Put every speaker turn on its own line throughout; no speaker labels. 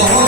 어.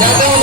Ya tengo